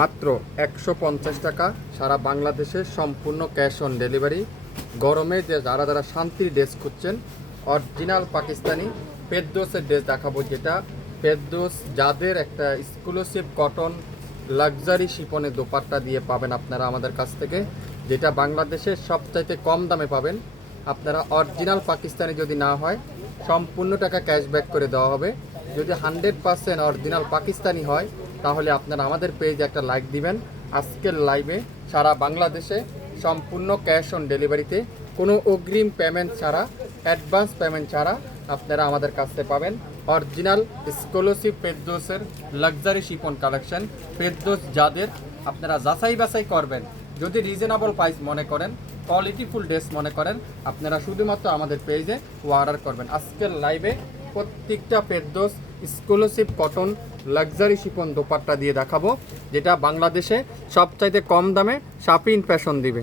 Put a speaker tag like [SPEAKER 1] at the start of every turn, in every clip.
[SPEAKER 1] মাত্র একশো পঞ্চাশ টাকা সারা বাংলাদেশে সম্পূর্ণ ক্যাশ অন ডেলিভারি। গরমে যে যারা যারা শান্তির ড্রেস খুঁজছেন, অরিজিনাল পাকিস্তানি ফেরদোসের ড্রেস দেখাবো যেটা। ফেরদোস যাদের একটা এক্সক্লুসিভ কটন লাক্সারি শিপনের দোপাট্টা দিয়ে পাবেন আপনারা আমাদের কাছ থেকে, যেটা বাংলাদেশের সবচাইতে কম দামে পাবেন। আপনারা অরিজিনাল পাকিস্তানি যদি না হয়, সম্পূর্ণ টাকা ক্যাশব্যাক করে দেওয়া হবে। যদি হান্ড্রেড পার্সেন্ট অরিজিনাল পাকিস্তানি হয় তাহলে আপনারা আমাদের পেজে একটা লাইক দিবেন। আজকের লাইভে সারা বাংলাদেশে সম্পূর্ণ ক্যাশ অন ডেলিভারিতে কোনো অগ্রিম পেমেন্ট ছাড়া অ্যাডভান্স পেমেন্ট ছাড়া আপনারা আমাদের কাছ পাবেন। অরিজিনাল স্কলারশিপ পেদ্দোসের লাক্সারি শিপন কালেকশন পেদ্দোস যাদের আপনারা যাচাই বাছাই করবেন। যদি রিজনেবল প্রাইস মনে করেন কোয়ালিটিফুল ড্রেস মনে করেন, আপনারা শুধুমাত্র আমাদের পেজে অর্ডার করবেন। আজকের লাইভে প্রত্যেকটা পেদ্দোস scholarship, cotton, luxury chiffon dupatta দিয়ে দেখাবো, যেটা বাংলাদেশে সবচাইতে কম দামে শাপিন ফ্যাশন দিবে।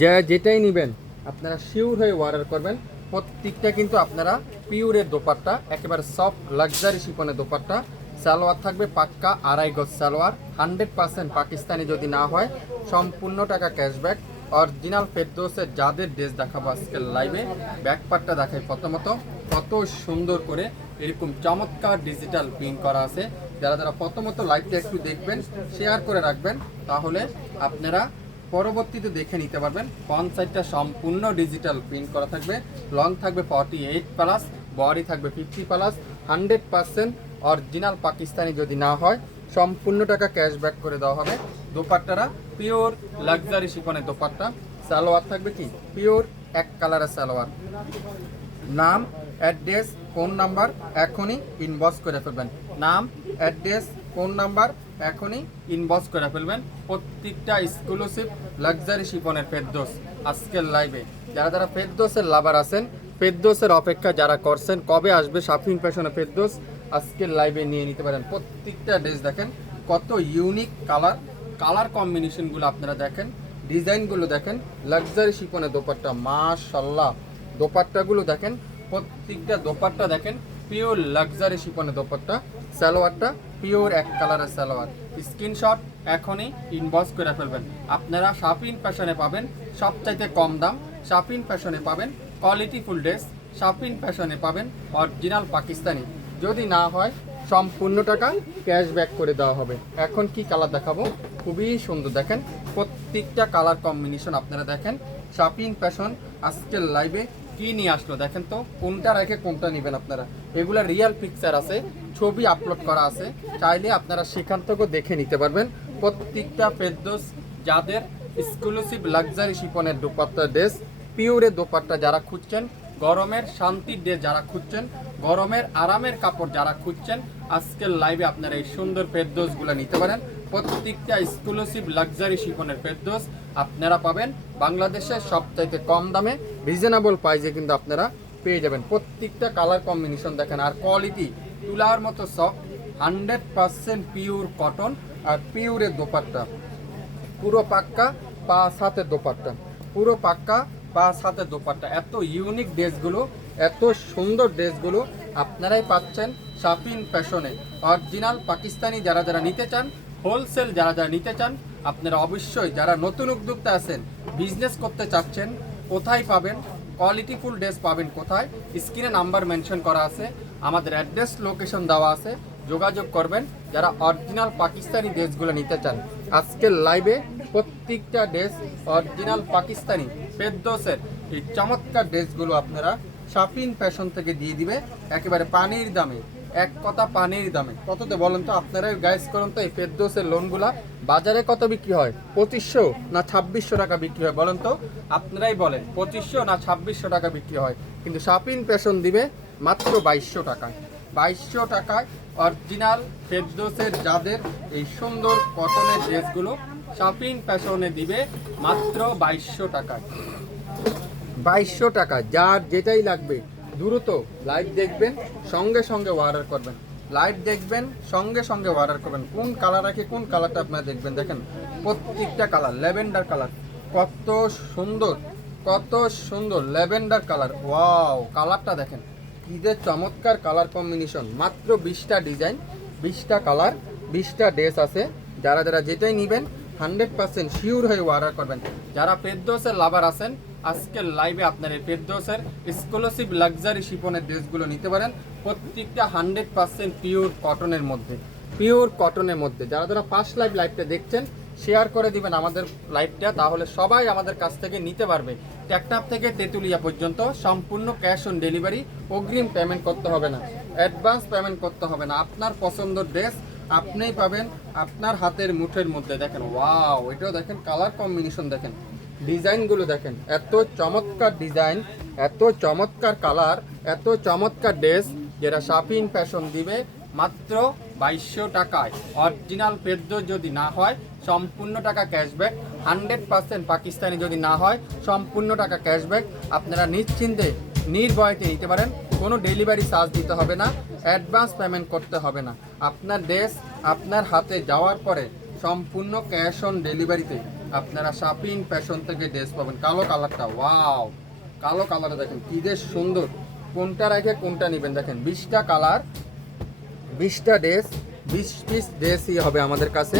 [SPEAKER 1] যে যেটাই নেবেন, আপনারা শিওর হয়ে অর্ডার করবেন। প্রত্যেকটা কিন্তু আপনারা পিওরের দোপাট্টা, একেবারে সফট লাক্সারি শিপনের দোপাট্টা। সালোয়ার থাকবে পাক্কা আড়াই গজ সালোয়ার হান্ড্রেড পার্সেন্ট পাকিস্তানি যদি না হয়, সম্পূর্ণ টাকা ক্যাশব্যাক অরিজিনাল ফেরদোসের যাদের ড্রেস দেখাবো আজকের লাইভে ব্যাকপার্টটা দেখাই প্রথমত। কত সুন্দর করে এরকম চমৎকার ডিজিটাল প্রিন্ট করা আছে। যারা যারা প্রথমত লাইভটা একটু দেখবেন শেয়ার করে রাখবেন, তাহলে আপনারা পরবর্তীতে দেখে নিতে পারবেন ফ্রন্ট সাইডটা সম্পূর্ণ ডিজিটাল প্রিন্ট করা থাকবে। লং থাকবে ফর্টি এইট প্লাস বডি থাকবে fifty plus hundred percent original Pakistani যদি না হয়, সম্পূর্ণ টাকা ক্যাশব্যাক করে দেওয়া হবে। দোপাট্টারা পিওর লাক্সারি শিফনের দোপাট্টা। সালোয়ার থাকবে কি? পিওর এক কালারের সালোয়ার। নাম অ্যাড্রেস, ফোন নাম্বার এখনই ইনবক্স করে ফেলবেন। নাম, অ্যাড্রেস, ফোন নাম্বার এখনই ইনবক্স করে ফেলবেন। প্রত্যেকটা এক্সক্লুসিভ লাক্সারি শিপনের ফেরদোস আজকের লাইভে যারা যারা ফেরদোসের লাভার আছেন, ফেরদোসের অপেক্ষা যারা করছেন, কবে আসবে শাফিন ফ্যাশনে ফেরদোস আজকের লাইভে নিয়ে নিতে পারেন। প্রত্যেকটা ড্রেস দেখেন, কত ইউনিক কালার কালার কম্বিনেশনগুলো আপনারা দেখেন ডিজাইনগুলো দেখেন লাক্সারি শিপনের দোপাট্টা মাশাল্লাহ দোপাট্টাগুলো দেখেন প্রত্যেকটা দোপাট্টা দেখেন পিওর লাক্সারি শিপনের দোপাট্টা, সালোয়ারটা পিওর এক কালারের সালোয়ার। স্ক্রিনশট এখনই ইনবক্স করে ফেলবেন। আপনারা শাপিন ফ্যাশনে পাবেন, সবচাইতে কম দাম শাপিন ফ্যাশনে পাবেন কোয়ালিটি ফুল ড্রেস শাপিন ফ্যাশনে পাবেন অরিজিনাল পাকিস্তানি। যদি না হয়, সম্পূর্ণ টাকা ক্যাশব্যাক করে দেওয়া হবে। এখন কি কালার দেখাবো? খুবই সুন্দর দেখেন, প্রত্যেকটা কালার কম্বিনেশন আপনারা দেখেন। শাপিং ফ্যাশন আজকের লাইভে কি নিয়ে আসলো? দেখেন তো, কোনটা রেখে কোনটা নেবেন আপনারা? এগুলা রিয়েল পিকচার আছে, ছবি আপলোড করা আছে। চাইলে আপনারা সেখান থেকেও দেখে নিতে পারবেন। প্রত্যেকটা ফেরদোস যাদের এক্সক্লুসিভ লাক্সারি শিপনের দোপাট্টা ড্রেস পিওরে দোপাট্টা যারা খুঁজছেন, গরমের শান্তির ড্রেস যারা খুঁজছেন, গরমের আরামের কাপড় যারা খুঁজছেন আজকের লাইভে আপনারা এই সুন্দর ফেরদোসগুলো নিতে পারেন। প্রত্যেকটা এক্সক্লুসিভ লাক্সারি শিফনের ফেরদোস আপনারা পাবেন। বাংলাদেশের সবচাইতে কম দামে রিজনেবল প্রাইসে কিন্তু আপনারা পেয়ে যাবেন। প্রত্যেকটা কালার কম্বিনেশন দেখেন, আর কোয়ালিটি তুলার মতো soft hundred percent pure cotton আর পিওরের দোপাট্টা। পুরো পাক্কা পা সাথে দোপাট্টা। পুরো পাক্কা পা সাথে দোপাট্টা। এত ইউনিক ড্রেসগুলো এত সুন্দর ড্রেসগুলো আপনারাই পাচ্ছেন। শাপিন ফ্যাশনে। অরিজিনাল পাকিস্তানি যারা যারা নিতে চান, হোলসেল যারা যারা নিতে চান, আপনারা অবশ্যই যারা নতুন উদ্যোক্তা আছেন বিজনেস করতে চাচ্ছেন, কোথায় পাবেন কোয়ালিটিফুল ড্রেস পাবেন কোথায় স্ক্রিনে নাম্বার মেনশন করা আছে, আমাদের অ্যাড্রেস লোকেশন দেওয়া আছে, যোগাযোগ করবেন, যারা অরিজিনাল পাকিস্তানি ড্রেসগুলো নিতে চান। আজকের লাইভে প্রত্যেকটা ড্রেস অরিজিনাল পাকিস্তানি, ফেরদোসের এই চমৎকার ড্রেসগুলো আপনারা শাপিন ফ্যাশন থেকে দিয়ে দিবে, একেবারে পানির দামে। এক কথা পানির দামে। কততে বলেন তো? আপনারাই গাইস করুন তো এই ফেরদোসের লোনগুলা বাজারে কত বিক্রি হয়? পঁচিশশো না ছাব্বিশশো টাকা বিক্রি হয়? বলেন তো। আপনারাই বলেন, পঁচিশশো না ছাব্বিশশো টাকা বিক্রি হয়। কিন্তু শাপিন ফ্যাশন দিবে মাত্র বাইশশো টাকায়। বাইশশো টাকায় অরিজিনাল ফেরদোসের যাদের এই সুন্দর কটনের ড্রেসগুলো শাপিং ফ্যাশনে দিবে মাত্র বাইশশো টাকায়। বাইশশো টাকা যার যেটাই লাগবে। দ্রুত লাইভ দেখবেন, সঙ্গে সঙ্গে অর্ডার করবেন। লাইভ দেখবেন, সঙ্গে সঙ্গে অর্ডার করবেন। কোন কালার রাখে কোন কালারটা আপনারা দেখবেন? দেখেন, প্রত্যেকটা কালার ল্যাভেন্ডার কালার কত সুন্দর কত সুন্দর ল্যাভেন্ডার কালার ওয়াও কালারটা দেখেন। কি যে চমৎকার কালার কম্বিনেশন মাত্র বিশটা ডিজাইন বিশটা কালার বিশটা ড্রেস আছে। যারা যারা যেটাই নেবেন হান্ড্রেড পার্সেন্ট শিওর হয়ে অর্ডার করবেন। যারা পেদ্দোসের লাভার আছেন আজকের লাইভে আপনার এই পেদ্দোসের এক্সক্লুসিভ লাক্সারি শিপনের ড্রেসগুলো নিতে পারেন। প্রত্যেকটা হান্ড্রেড পার্সেন্ট পিওর কটনের মধ্যে। পিওর কটনের মধ্যে। যারা যারা ফার্স্ট লাইভ লাইভটা দেখছেন শেয়ার করে দিবেন আমাদের লাইভটা তাহলে সবাই আমাদের কাছ থেকে নিতে পারবে। ট্যাকটাপ থেকে তেঁতুলিয়া পর্যন্ত সম্পূর্ণ ক্যাশ অন ডেলিভারি অগ্রিম পেমেন্ট করতে হবে না। অ্যাডভান্স পেমেন্ট করতে হবে না। আপনার পছন্দের ড্রেস আপনিই পাবেন। আপনার হাতের মুঠের মধ্যে দেখেন। ওয়াও এটাও দেখেন কালার কম্বিনেশন দেখেন। ডিজাইনগুলো দেখেন, এত চমৎকার ডিজাইন, এত চমৎকার কালার, এত চমৎকার ড্রেস, যেটা শাপিং ফ্যাশন দিবে মাত্র বাইশশো টাকায়। অরিজিনাল পেদ্য যদি না হয়, সম্পূর্ণ টাকা ক্যাশব্যাক হান্ড্রেড পার্সেন্ট পাকিস্তানি যদি না হয়, সম্পূর্ণ টাকা ক্যাশব্যাক আপনারা নিশ্চিন্তে, নির্ভয়তে নিতে পারেন। কোনো ডেলিভারি চার্জ দিতে হবে না অ্যাডভান্স পেমেন্ট করতে হবে না। আপনার ড্রেস আপনার হাতে যাওয়ার পরে সম্পূর্ণ ক্যাশ অন ডেলিভারিতে আপনারা শাপিং ফ্যাশন থেকে ড্রেস পাবেন। কালো কালারটা, ওয়াও। কালো কালারটা দেখেন, কি যে সুন্দর। কোনটা রেখে কোনটা নেবেন? দেখেন, বিশটা কালার, বিশটা ড্রেস, বিশ পিস ড্রেসই হবে আমাদের কাছে।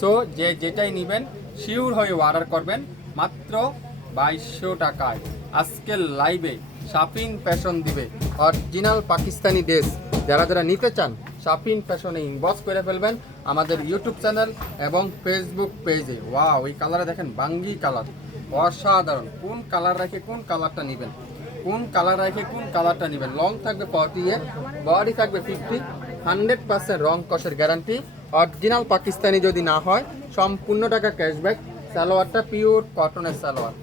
[SPEAKER 1] সো, যে যেটাই নেবেন, শিওর হয়ে অর্ডার করবেন, মাত্র বাইশশো টাকায়। আজকের লাইভে শাপিং ফ্যাশন দিবে। Original Pakistani dress. যারা যারা নিতে চান শাপিং ফ্যাশনে ইনবক্স করে ফেলবেন আমাদের ইউটিউব চ্যানেল এবং ফেসবুক পেজে ওয়াও এই কালারে দেখেন, বাঙ্গি কালার অসাধারণ। কোন কালার রেখে কোন কালারটা নেবেন? কোন কালার রেখে কোন কালারটা নেবেন? লং থাকবে ফর্টি এ বডি থাকবে ফিফটি হান্ড্রেড পার্সেন্ট রং কষের গ্যারান্টি অরিজিনাল পাকিস্তানি যদি না হয়, সম্পূর্ণ টাকা ক্যাশব্যাক সালোয়ারটা পিওর কটনের সালোয়ার।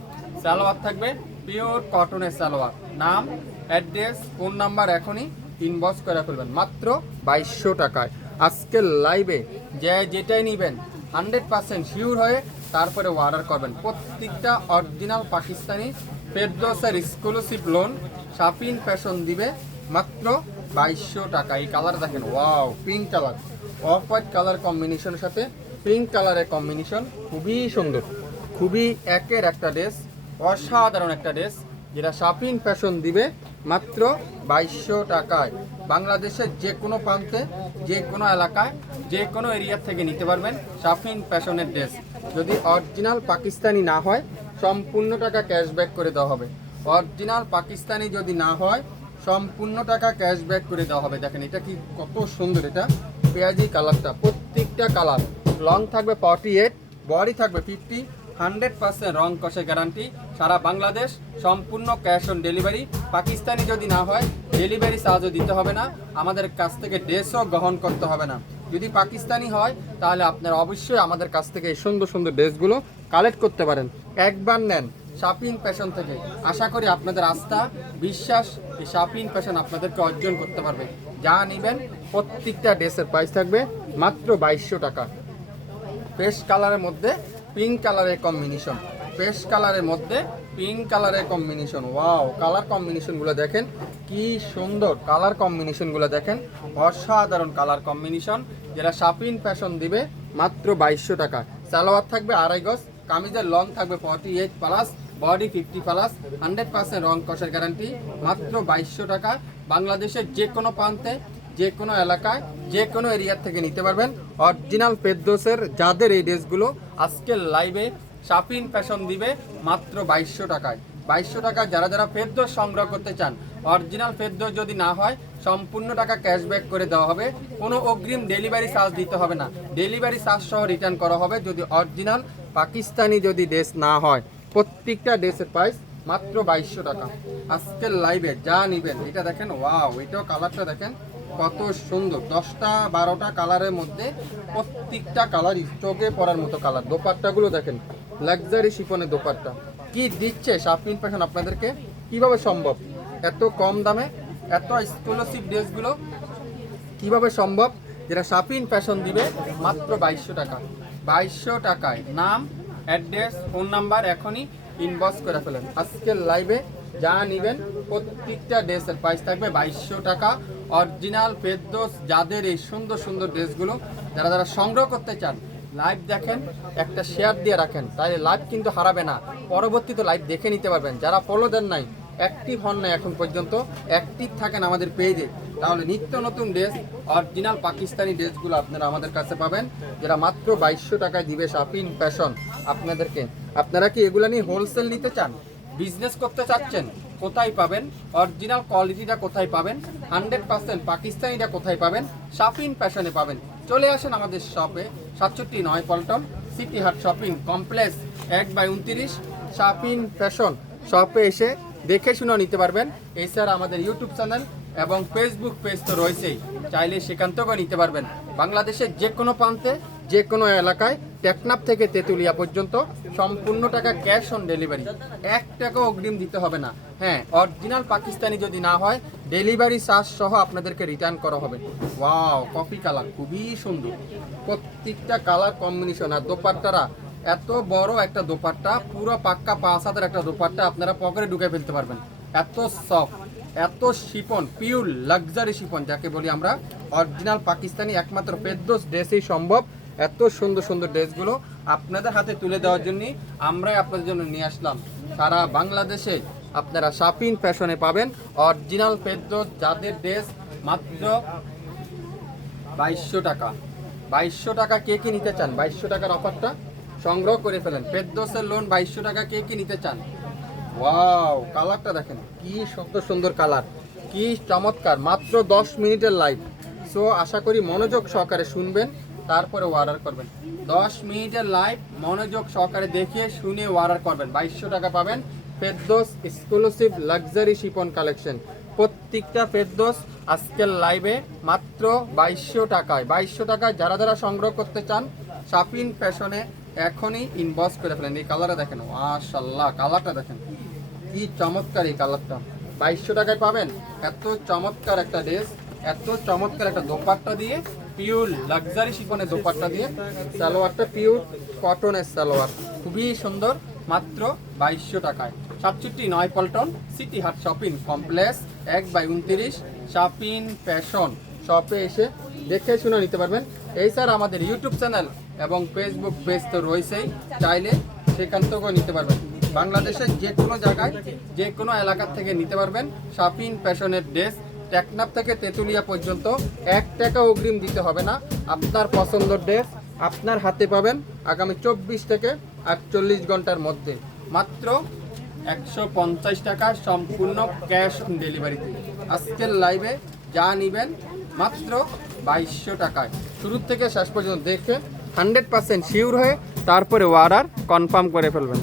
[SPEAKER 1] সালোয়ার থাকবে পিওর কটনের সালোয়ার। নাম অ্যাড্রেস ফোন নাম্বার এখনই ইনবক্স করে ফেলবেন মাত্র বাইশশো টাকায়। আজকের লাইভে যে যেটাই নেবেন হান্ড্রেড পার্সেন্ট শিওর হয়ে তারপরে অর্ডার করবেন। প্রত্যেকটা অরিজিনাল পাকিস্তানি ফেরদোসের এক্সক্লুসিভ লোন শাপিং ফ্যাশন দিবে, মাত্র বাইশশো টাকা। এই কালার দেখেন wow pink colour off white colour কম্বিনেশনের সাথে পিঙ্ক কালারের কম্বিনেশন খুবই সুন্দর। খুবই একের একটা ড্রেস অসাধারণ একটা ড্রেস যেটা শাপিং ফ্যাশন দিবে মাত্র বাইশশো টাকায়। বাংলাদেশের যে কোনো প্রান্তে যে কোনো এলাকায় যে কোনো এরিয়া থেকে নিতে পারবেন শাপিং ফ্যাশনের ড্রেস। যদি অরিজিনাল পাকিস্তানি না হয়, সম্পূর্ণ টাকা ক্যাশব্যাক করে দেওয়া হবে। অরিজিনাল পাকিস্তানি যদি না হয়, সম্পূর্ণ টাকা ক্যাশব্যাক করে দেওয়া হবে। দেখেন, এটা কি কত সুন্দর, এটা পেঁয়াজি কালারটা, প্রত্যেকটা কালার। লং থাকবে ফর্টি এইট বডি থাকবে ফিফটি হান্ড্রেড পার্সেন্ট রং কষে গ্যারান্টি সারা বাংলাদেশ সম্পূর্ণ ক্যাশ অন ডেলিভারি। পাকিস্তানি যদি না হয়, ডেলিভারি চার্জও দিতে হবে না। আমাদের কাছ থেকে ড্রেসও গ্রহণ করতে হবে না। যদি পাকিস্তানি হয়, তাহলে আপনারা অবশ্যই আমাদের কাছ থেকে এই সুন্দর সুন্দর ড্রেসগুলো কালেক্ট করতে পারেন। একবার নেন শাপিং প্যাশন থেকে। আশা করি আপনাদের আস্থা, বিশ্বাস, এই শাপিং প্যাশন আপনাদেরকে অর্জন করতে পারবে। যা নেবেন, প্রত্যেকটা ড্রেসের প্রাইস থাকবে মাত্র বাইশশো টাকা। পেস্ট কালারের মধ্যে পিঙ্ক কালারের কম্বিনেশন পেস্ট কালারের মধ্যে পিঙ্ক কালারের কম্বিনেশন ওয়াও কালার কম্বিনেশনগুলো দেখেন, কি সুন্দর কালার কম্বিনেশনগুলো দেখেন। অসাধারণ কালার কম্বিনেশন যেটা শাপিং ফ্যাশন দিবে মাত্র বাইশশো টাকা। সালোয়ার থাকবে আড়াই গজ, কামিজের লং থাকবে forty eight plus body fifty plus hundred percent রং কষের গ্যারান্টি মাত্র বাইশশো টাকা। বাংলাদেশের যে কোনো প্রান্তে, যে কোনো এলাকায়, যে কোনো এরিয়ার থেকে নিতে পারবেন। অরিজিনাল পেদ্দোসের যাদের এই ড্রেসগুলো আজকের লাইভে শাপিং ফ্যাশন দিবে মাত্র বাইশশো টাকায়। বাইশশো টাকা যারা যারা ফেরদোস সংগ্রহ করতে চান, অরিজিনাল ফেরদোস যদি না হয়, সম্পূর্ণ টাকা ক্যাশব্যাক করে দেওয়া হবে। কোনো অগ্রিম ডেলিভারি চার্জ দিতে হবে না। ডেলিভারি চার্জ সহ রিটার্ন করা হবে যদি অরিজিনাল পাকিস্তানি যদি ড্রেস না হয়। প্রত্যেকটা ড্রেসের প্রাইস মাত্র বাইশশো টাকা। আজকের লাইভে যা নিবেন, এটা দেখেন ওয়াও এটাও কালারটা দেখেন, কত সুন্দর। দশটা, বারোটা কালারের মধ্যে প্রত্যেকটা কালার স্টকে পরার মতো কালার দোপাট্টাগুলো দেখেন লাক্সারি শিফনের দোপাট্টা। কি দিচ্ছে শাপিন ফ্যাশন আপনাদেরকে? কীভাবে সম্ভব? এত কম দামে, এত এক্সক্লুসিভ ড্রেসগুলো কীভাবে সম্ভব? যেটা শাপিন ফ্যাশন দিবে মাত্র বাইশশো টাকা। বাইশশো টাকায় নাম অ্যাড্রেস ফোন নাম্বার এখনই ইনবক্স করে ফেলেন। আজকের লাইভে যা নেবেন, প্রত্যেকটা ড্রেসের প্রাইস থাকবে বাইশশো টাকা। অরিজিনাল ফেরদোস যাদের এই সুন্দর সুন্দর ড্রেসগুলো যারা যারা সংগ্রহ করতে চান লাইভ দেখেন, একটা শেয়ার দিয়ে রাখেন, তাহলে লাইভ কিন্তু হারাবে না। পরবর্তীতে লাইভ দেখে নিতে পারবেন। যারা ফলো দেন নাই অ্যাক্টিভ হন না এখন পর্যন্ত অ্যাক্টিভ থাকেন আমাদের পেজে তাহলে নিত্য নতুন ড্রেস অরিজিনাল পাকিস্তানি ড্রেসগুলো আপনারা আমাদের কাছে পাবেন, যেটা মাত্র বাইশশো টাকায় দিবে শাপিন ফ্যাশন আপনাদেরকে। আপনারা কি এগুলো নিয়ে হোলসেল নিতে চান? বিজনেস করতে চাচ্ছেন, কোথায় পাবেন? অরিজিনাল কোয়ালিটিটা কোথায় পাবেন? হান্ড্রেড পার্সেন্ট পাকিস্তানিটা কোথায় পাবেন? শাপিন ফ্যাশনে পাবেন। চলে আসেন আমাদের শপে সাতষট্টি নয় পল্টন সিটি হাট শপিং কমপ্লেক্স এক বাই উনত্রিশ শপিং ফ্যাশন শপে এসে দেখে শুনেও নিতে পারবেন। এছাড়া আমাদের ইউটিউব চ্যানেল এবং ফেসবুক পেজ তো রয়েছেই। চাইলে সেখান থেকেও নিতে পারবেন। বাংলাদেশের যে কোনো প্রান্তে যে কোনো এলাকায় টেকনাফ থেকে তেঁতুলিয়া পর্যন্ত সম্পূর্ণ টাকা ক্যাশ অন ডেলিভারি। এক টাকাও অগ্রিম দিতে হবে না। হ্যাঁ অরিজিনাল পাকিস্তানি যদি না হয়, ডেলিভারি চার্জ সহ আপনাদেরকে রিটার্ন করা হবে। ওয়াও, কফি কালার, খুবই সুন্দর। প্রত্যেকটা কালার কম্বিনেশন। আর দোপাট্টারা, এত বড় একটা দোপাট্টা, পুরো পাক্কা পাঁচ হাতের একটা দোপাট্টা আপনারা পকেটে ঢুকে ফেলতে পারবেন। এত সফট এত শিপন পিওর লাক্সারি শিপন যাকে বলি আমরা। অরিজিনাল পাকিস্তানি একমাত্র পেদ্দোস ড্রেসেই সম্ভব। এত সুন্দর সুন্দর ড্রেসগুলো আপনাদের হাতে তুলে দেওয়ার জন্য আমরাই আপনাদের জন্য নিয়ে আসলাম। সারা বাংলাদেশে আপনারা শাপিন ফ্যাশনে পাবেন। অরিজিনাল পেদ্দোস যাদের ড্রেস মাত্র বাইশশো টাকা। বাইশশো টাকা কে কি নিতে চান? বাইশশো টাকার অফারটা সংগ্রহ করে ফেলেন। পেদ্দোসের লোন বাইশশো টাকা কে কি নিতে চান? ওয়াও, কালারটা দেখেন। কি সুন্দর সুন্দর কালার। কি চমৎকার। মাত্র দশ মিনিটের লাইভ সো আশা করি মনোযোগ সহকারে শুনবেন। তারপরে অর্ডার করবেন। দশ মিনিটের লাইভ মনোযোগ সহকারে দেখে শুনে অর্ডার করবেন। বাইশশো টাকা পাবেন Firdous exclusive luxury chiffon collection প্রত্যেকটা ফেরদোস আজকের লাইভে মাত্র বাইশশো টাকায়। বাইশশো টাকায় যারা যারা সংগ্রহ করতে চান শাপিন ফ্যাশনে এখনই ইনবক্স করে ফেলেন। এই কালারটা দেখেন মাশাল্লাহ কালারটা দেখেন। কি চমৎকার এই কালারটা বাইশশো টাকায় পাবেন। এত চমৎকার একটা ড্রেস এত চমৎকার একটা দোপাট্টা দিয়ে পিওর লাক্সারি শিফনের দোপাট্টা দিয়ে। সালোয়ারটা পিওর কটনের সালোয়ার। খুবই সুন্দর, মাত্র বাইশশো টাকায়। সাতষট্টি নয় পল্টন সিটি হাট শপিং কমপ্লেক্স, এক বাই উনত্রিশ, শপিং ফ্যাশন শপে এসে দেখে শুনে নিতে পারবেন। এই স্যার আমাদের ইউটিউব চ্যানেল এবং ফেসবুক পেজ তো রয়েছেই, চাইলে সেখান থেকেও নিতে পারবেন। বাংলাদেশের যে কোনো জায়গায়, যে কোনো এলাকার থেকে নিতে পারবেন। শাপিন ফ্যাশনের ড্রেস টেকনাফ থেকে তেঁতুলিয়া পর্যন্ত এক টাকা অগ্রিম দিতে হবে না। আপনার পছন্দের ড্রেস আপনার হাতে পাবেন আগামী চব্বিশ থেকে আটচল্লিশ ঘণ্টার মধ্যে। মাত্র একশো পঞ্চাশ টাকা সম্পূর্ণ ক্যাশ অন ডেলিভারিতে। আজকের লাইভে যা নেবেন মাত্র বাইশশো টাকায়। শুরু থেকে শেষ পর্যন্ত দেখে হান্ড্রেড পার্সেন্ট শিওর হয়ে তারপরে অর্ডার কনফার্ম করে ফেলবেন।